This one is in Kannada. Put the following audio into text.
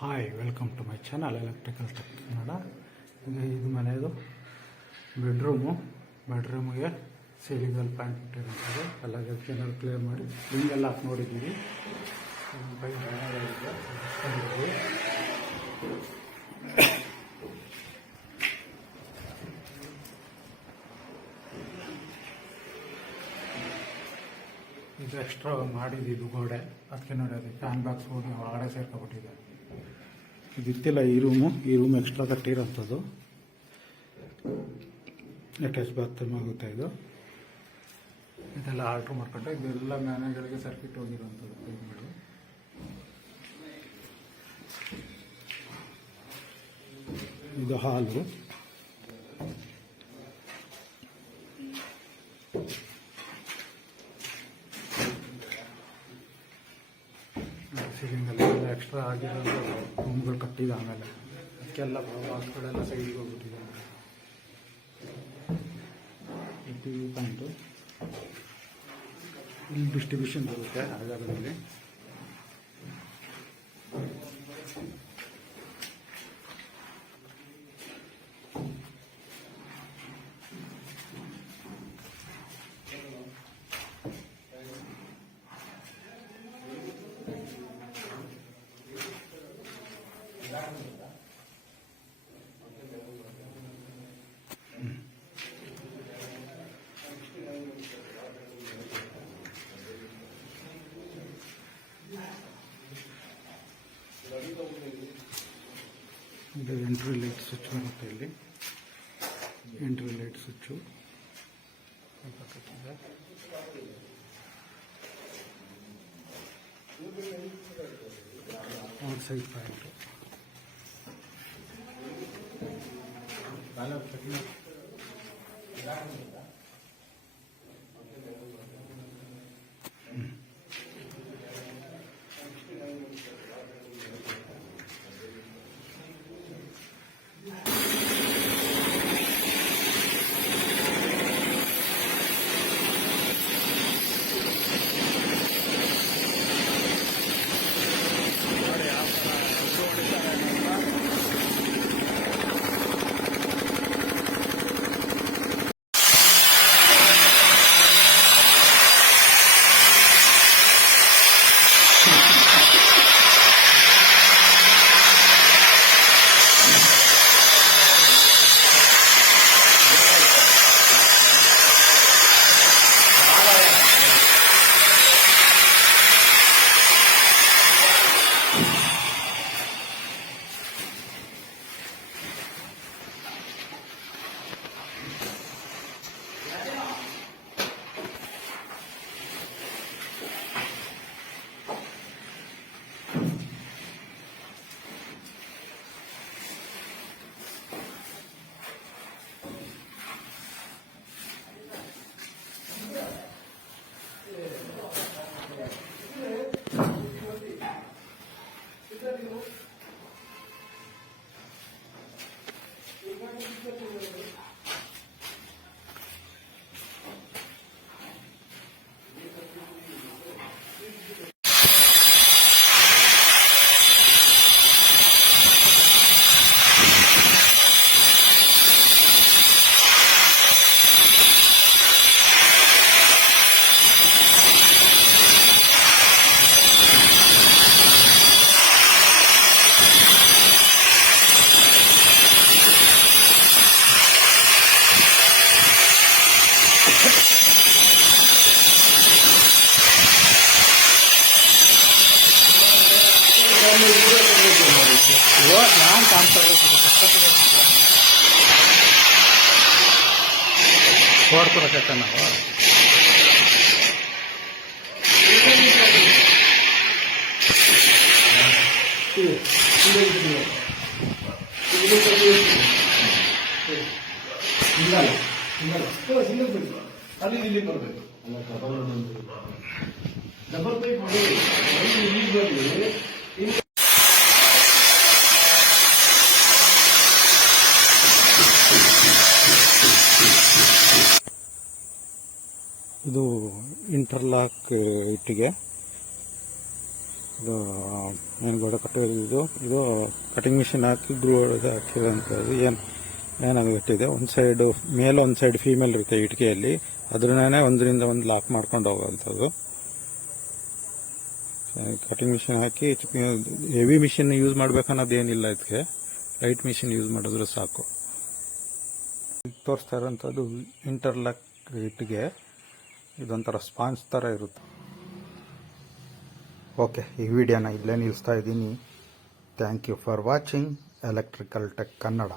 Hi, welcome to my channel electrical tech Kannada. ಇದು ಮನೆಯದು ಬೆಡ್ರೂಮಿಗೆ ಸೀಲಿಂಗಲ್ಲಿ ಪ್ಯಾಂಟ್ ಬಿಟ್ಟಿರುತ್ತದೆ. ಎಲ್ಲ ಜಂಕ್ಷನಲ್ಲಿ ಕ್ಲಿಯರ್ ಮಾಡಿ ಹಿಂಗೆಲ್ಲ ಹಾಕಿ ನೋಡಿದ್ದೀವಿ. ಇದು ಎಕ್ಸ್ಟ್ರಾ ಮಾಡಿದ್ದು ಗೋಡೆ, ಅದಕ್ಕೆ ನೋಡಿ ಅದು ಫ್ಯಾನ್ ಬಾಕ್ಸ್ ಹೋಗಿ ಒಳಗಡೆ ಸೇರ್ಕೊಬಿಟ್ಟಿದೆ. ಇದಿತ್ತಿಲ್ಲ ಈ ರೂಮ್ ಎಕ್ಸ್ಟ್ರಾ ಕಟ್ಟಿರೋಂಥದ್ದು. ಅಟ್ಯಾಚ್ ಬಾತ್ರೂಮ್ ಆಗುತ್ತೆ ಇದು. ಇದೆಲ್ಲ ಆರ್ಡ್ರ್ ಮಾಡ್ಕೊಂಡೆ. ಇದೆಲ್ಲ ಮನೆಗಳಿಗೆ ಸರ್ಕಿಟ್ ಹೋಗಿರೋಂಥದ್ದು ಪೈಪ್ಗಳು. ಇದು ಹಾಲು. ಸೀಲಿಂಗಲ್ಲಿ ಎಲ್ಲ ಎಕ್ಸ್ಟ್ರಾ ಆಗಿರೋ ರೂಮ್ಗಳು ಕಟ್ಟಿದ ಆಮೇಲೆ ಅದಕ್ಕೆಲ್ಲ ಬಾಕ್ಸ್ಗಳೆಲ್ಲ ಸೈಡಿಗೆ ಹೋಗ್ಬಿಟ್ಟಿದೆ. ಈ ಟಿ ವಿ ಪಾಯಿಂಟು ಇಲ್ಲಿ ಡಿಸ್ಟ್ರಿಬ್ಯೂಷನ್ ಬರುತ್ತೆ ಆ ಜಾಗದಲ್ಲಿ. ಇದು ಎಂಟ್ರಿ ಲೈಟ್ ಸ್ವಿಚ್ ಬರುತ್ತೆ. ಇಲ್ಲಿ entry light switch out side point. ನಾನು ಕಾಣ್ತಾರೆ ಹೊಡ್ಕೊಡಕತ್ತ ನಾವು. ಅಲ್ಲಿ ಇಲ್ಲಿ ಬರಬೇಕು. ಡಬಲ್ ಪೈಪ್ ಮಾಡಿ ಇದು ಇಂಟರ್ಲಾಕ್ ಇಟ್ಟಿಗೆ. ಇದು ಮೇನ್ ಗೋಡೆ ಕಟ್ಟಿರೋದು. ಇದು ಕಟಿಂಗ್ ಮಿಷಿನ್ ಹಾಕಿ ಗ್ರೂ ಹಾಕಿರೋಂಥದ್ದು. ಏನಾಗಿ ಇಟ್ಟಿದೆ, ಒಂದು ಸೈಡು ಮೇಲ್ ಒಂದು ಸೈಡ್ ಫೀಮೇಲ್ ಇರುತ್ತೆ ಇಟ್ಟಿಗೆಯಲ್ಲಿ, ಅದ್ರನ್ನೇ ಒಂದರಿಂದ ಒಂದು ಲಾಕ್ ಮಾಡ್ಕೊಂಡು ಹೋಗೋವಂಥದ್ದು. ಕಟಿಂಗ್ ಮಿಷಿನ್ ಹಾಕಿ ಹೆವಿ ಮಿಷಿನ್ ಯೂಸ್ ಮಾಡ್ಬೇಕನ್ನೋದೇನಿಲ್ಲ, ಇದಕ್ಕೆ ಲೈಟ್ ಮಿಷಿನ್ ಯೂಸ್ ಮಾಡಿದ್ರೆ ಸಾಕು. ಈಗ ತೋರಿಸ್ತಾ ಇರೋಂಥದ್ದು ಇಂಟರ್ಲಾಕ್ ಇಟ್ಟಿಗೆ. ಇದೊಂಥರ ಸ್ಪಾಂಜ್ ಥರ ಇರುತ್ತೆ. ಓಕೆ, ಈ ವಿಡಿಯೋನ ಇಲ್ಲೇ ನಿಲ್ಲಿಸ್ತಾ ಇದ್ದೀನಿ. Thank you for watching electrical tech Kannada.